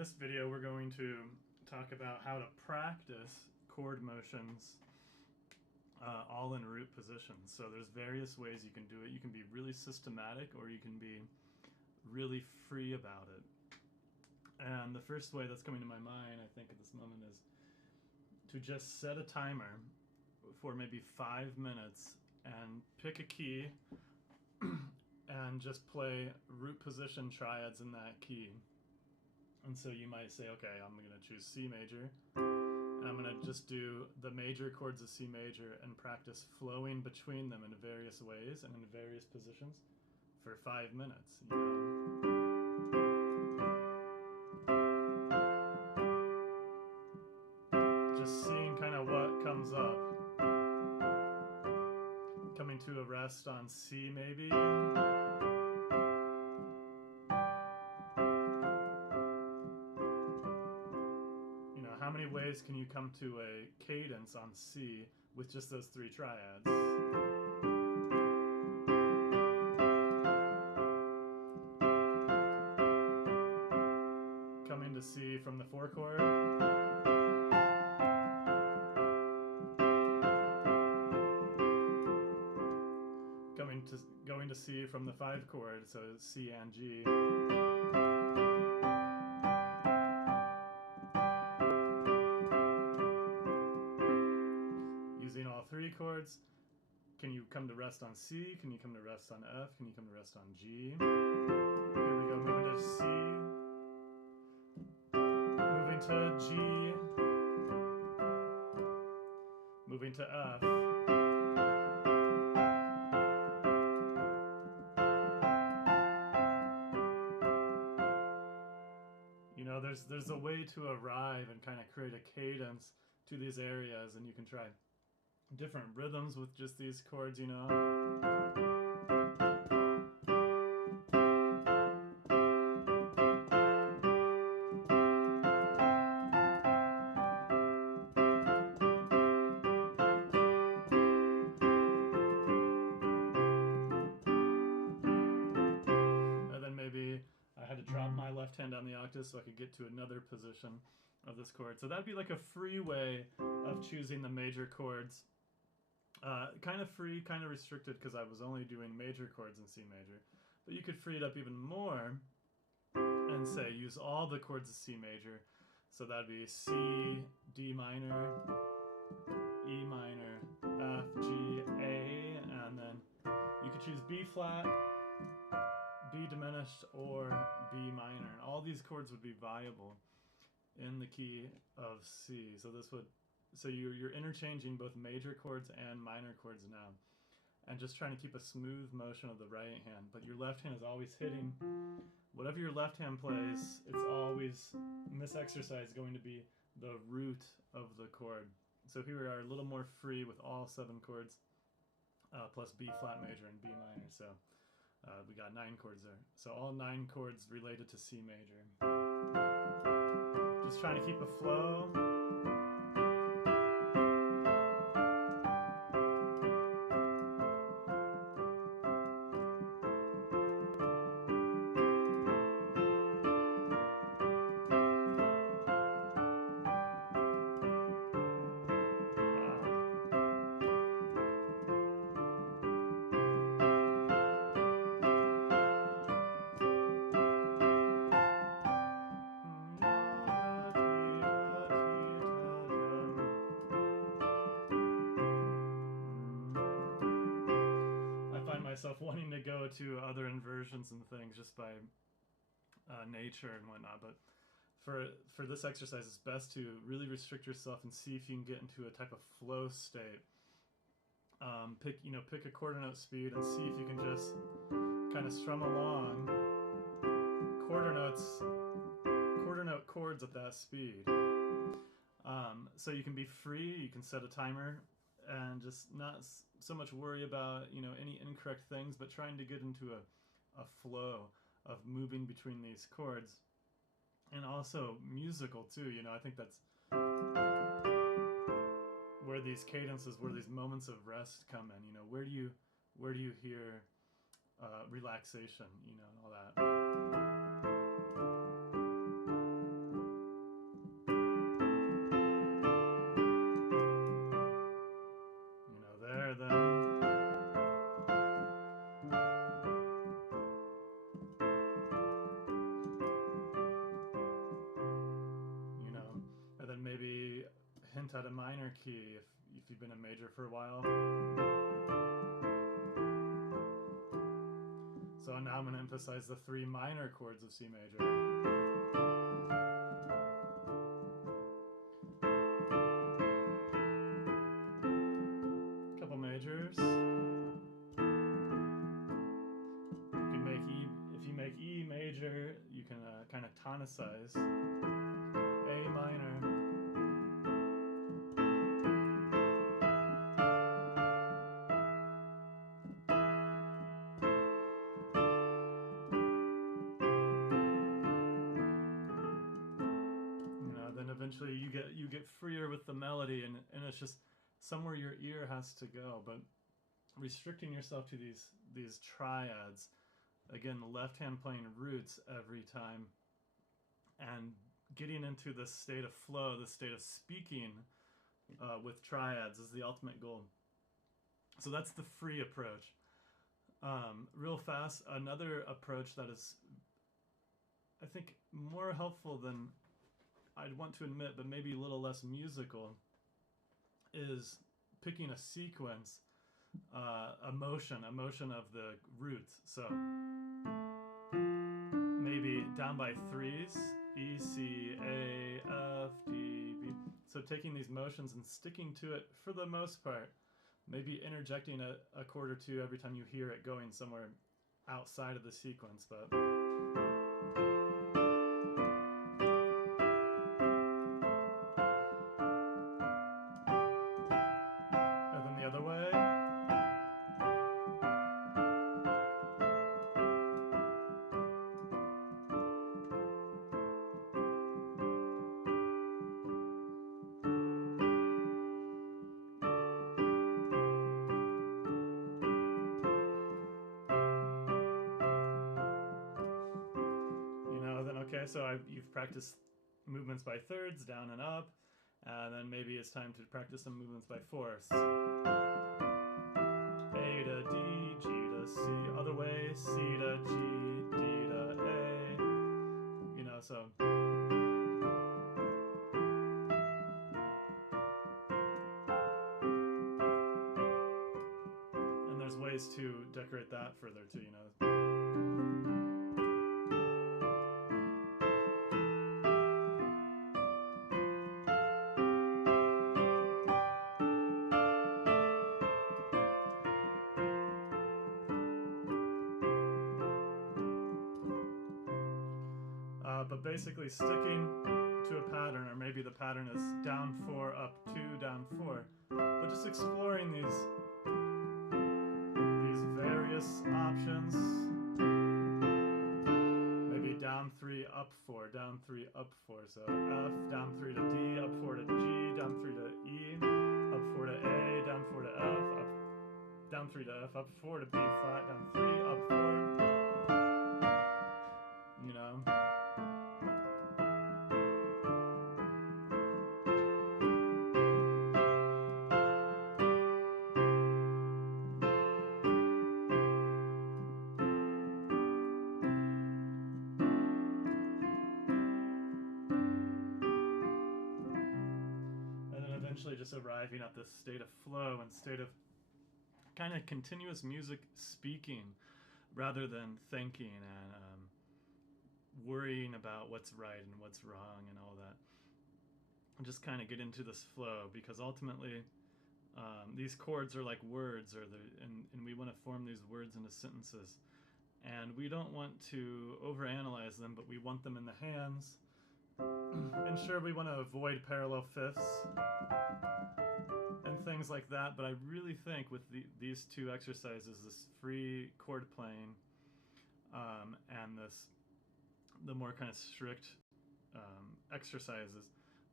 this video we're going to talk about how to practice chord motions all in root positions. So there's various ways you can do it. You can be really systematic or you can be really free about it. And the first way that's coming to my mind, I think, at this moment is to just set a timer for maybe 5 minutes and pick a key and just play root position triads in that key. And so you might say, okay, I'm going to choose C major, and I'm going to just do the major chords of C major and practice flowing between them in various ways and in various positions for 5 minutes, you know. Just seeing kind of what comes up. Coming to a rest on C maybe. You know, how many ways can you come to a cadence on C with just those 3 triads? Coming to C from the 4 chord. Going to C from the 5 chord, so C and G. Using all 3 chords, can you come to rest on C? Can you come to rest on F? Can you come to rest on G? Here we go, moving to C, moving to G, moving to F. You know, there's a way to arrive and kind of create a cadence to these areas, and you can try different rhythms with just these chords, you know. And then maybe I had to drop my left hand on the octave so I could get to another position of this chord. So that'd be like a free way of choosing the major chords. Kind of free, kind of restricted, because I was only doing major chords in C major. But you could free it up even more and say use all the chords of C major. So that'd be C, D minor, E minor, F, G, A, and then you could choose B flat, B diminished, or B minor. And all these chords would be viable in the key of C. So you're interchanging both major chords and minor chords now, and just trying to keep a smooth motion of the right hand. But your left hand is always hitting whatever your left hand plays. It's always in this exercise going to be the root of the chord. So here we are, a little more free with all 7 chords, plus B flat major and B minor. So we got 9 chords there. So all 9 chords related to C major. Just trying to keep a flow. Myself wanting to go to other inversions and things just by nature and whatnot, but for this exercise it's best to really restrict yourself and see if you can get into a type of flow state. Pick a quarter note speed and see if you can just kind of strum along quarter note chords at that speed. So you can be free, you can set a timer and just not so much worry about, you know, any incorrect things, but trying to get into a flow of moving between these chords. And also musical too, you know. I think that's where these cadences, where these moments of rest come in, you know. Where do you hear relaxation, you know, and all that. hint at a minor key if you've been a major for a while. So now I'm going to emphasize the 3 minor chords of C major. Couple majors. If you make E major, you can kind of tonicize A minor. Eventually you get freer with the melody, and it's just somewhere your ear has to go. But restricting yourself to these triads, again, the left hand playing roots every time, and getting into this state of flow, this state of speaking with triads is the ultimate goal. So that's the free approach. Real fast, another approach that is, I think, more helpful than I'd want to admit, but maybe a little less musical, is picking a sequence, a motion of the roots. So maybe down by 3s, E, C, A, F, D, B. So taking these motions and sticking to it for the most part, maybe interjecting a chord or two every time you hear it going somewhere outside of the sequence, but... Okay, so you've practiced movements by thirds, down and up, and then maybe it's time to practice some movements by fourths. A to D, G to C, other way, C to G, D to A, so. And there's ways to decorate that further too, But basically sticking to a pattern, or maybe the pattern is down 4, up 2, down 4. But just exploring these various options. Maybe down 3, up 4, down 3, up 4. So F, down 3 to D, up 4 to G, down 3 to E, up 4 to A, down 4 to F, up, down 3 to F, up 4 to B flat, down 3, up 4. Just arriving at this state of flow and state of kind of continuous music speaking rather than thinking and worrying about what's right and what's wrong and all that. And just kind of get into this flow, because ultimately these chords are like words, and we want to form these words into sentences. And we don't want to overanalyze them, but we want them in the hands. And sure, we want to avoid parallel fifths and things like that, but I really think with these two exercises, this free chord playing and the more kind of strict exercises,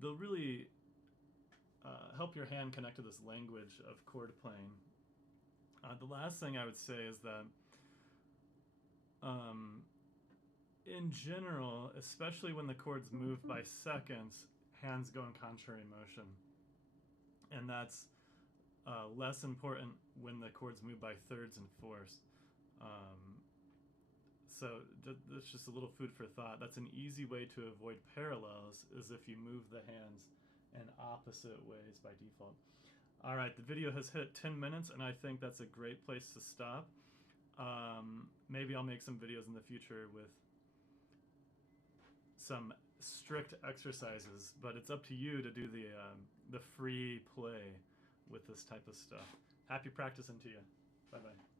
they'll really help your hand connect to this language of chord playing. The last thing I would say is that in general, especially when the chords move by seconds, hands go in contrary motion. And that's less important when the chords move by thirds and fourths. So that's just a little food for thought. That's an easy way to avoid parallels, is if you move the hands and opposite ways by default. All right, the video has hit 10 minutes, and I think that's a great place to stop. Maybe I'll make some videos in the future with some strict exercises, but it's up to you to do the free play with this type of stuff. Happy practicing to you. Bye-bye.